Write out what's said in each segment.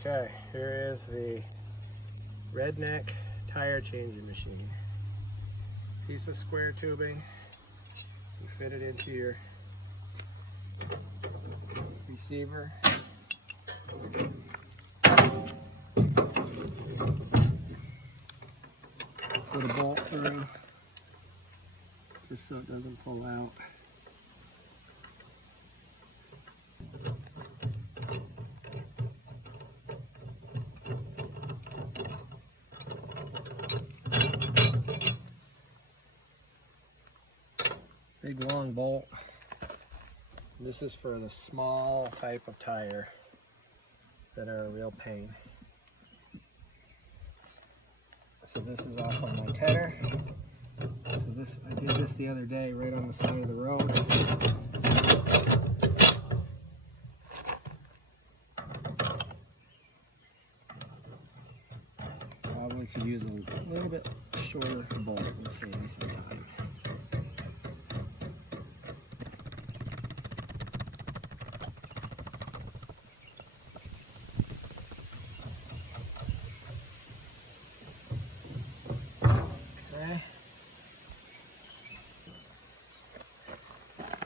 Okay, here is the Redneck tire changing machine. Piece of square tubing. You fit it into your receiver. Put a bolt through just so it doesn't pull out. Big long bolt. This is for the small type of tire that are a real pain. So this is off on my tedder. So this, I did this the other day right on the side of the road. Probably could use a little bit shorter bolt and save me some time.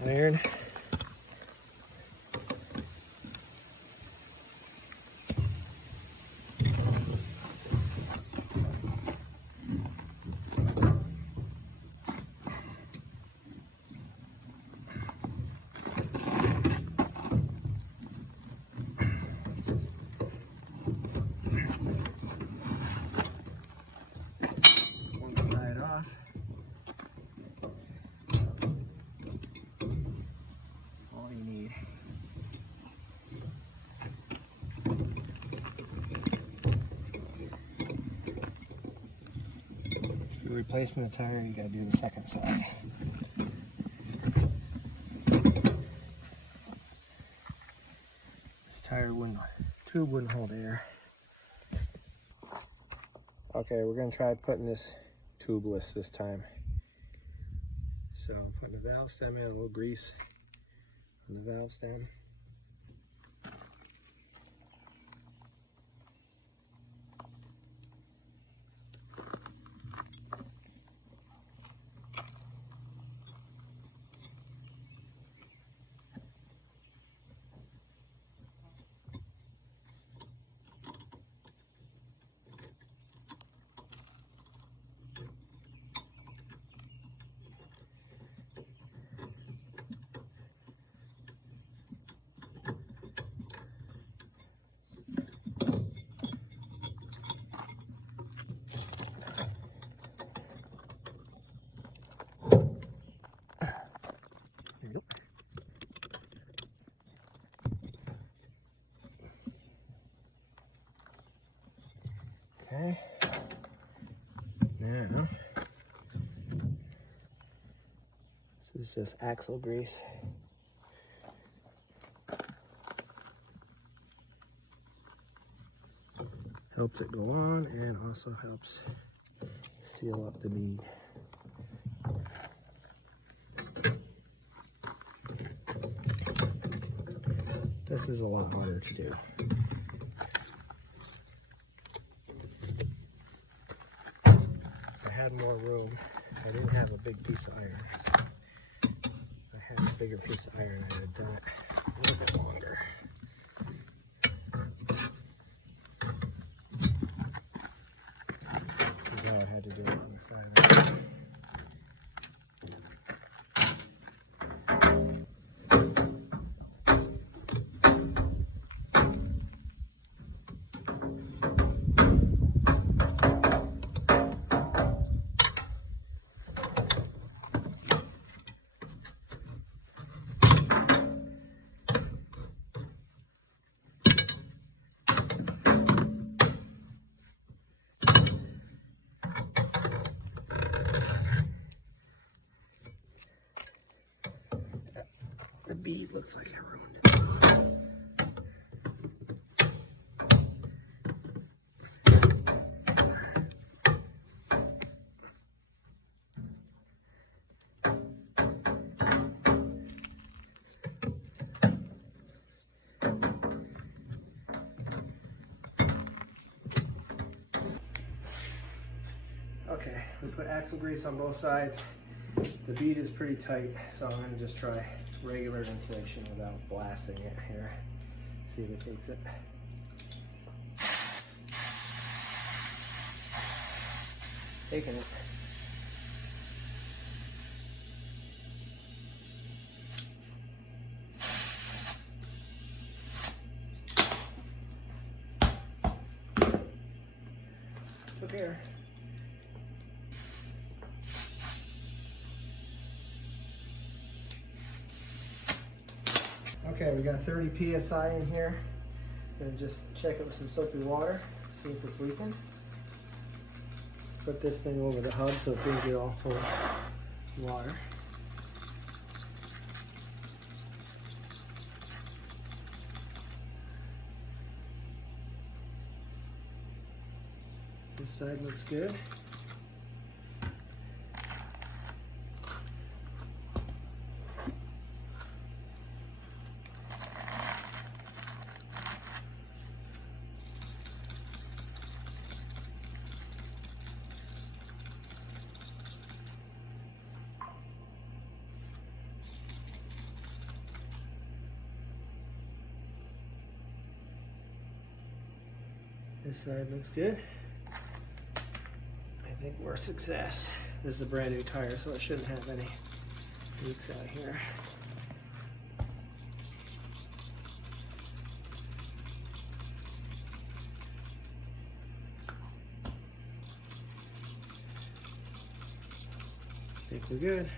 Iron. One side off. If you're replacing the tire, you gotta do the second side. This tube wouldn't hold air. Okay, we're gonna try putting this tubeless this time. So I'm putting the valve stem in, a little grease on the valve stem. Okay, now this is just axle grease. Helps it go on and also helps seal up the bead. This is a lot harder to do. Had more room. I didn't have a big piece of iron. If I had a bigger piece of iron, I would have done it a little bit longer. This is how I had to do it on the side of it. The bead looks like I ruined it. put axle grease on both sides. The bead is pretty tight, so I'm going to just try regular inflation without blasting it here. See if it takes it. Taking it. Took care. Okay, we got 30 psi in here. Gonna just check it with some soapy water, see if it's leaking. Put this thing over the hub so it doesn't get all full of water. This side looks good. This side looks good. I think we're a success. This is a brand new tire, so it shouldn't have any leaks out here. I think we're good.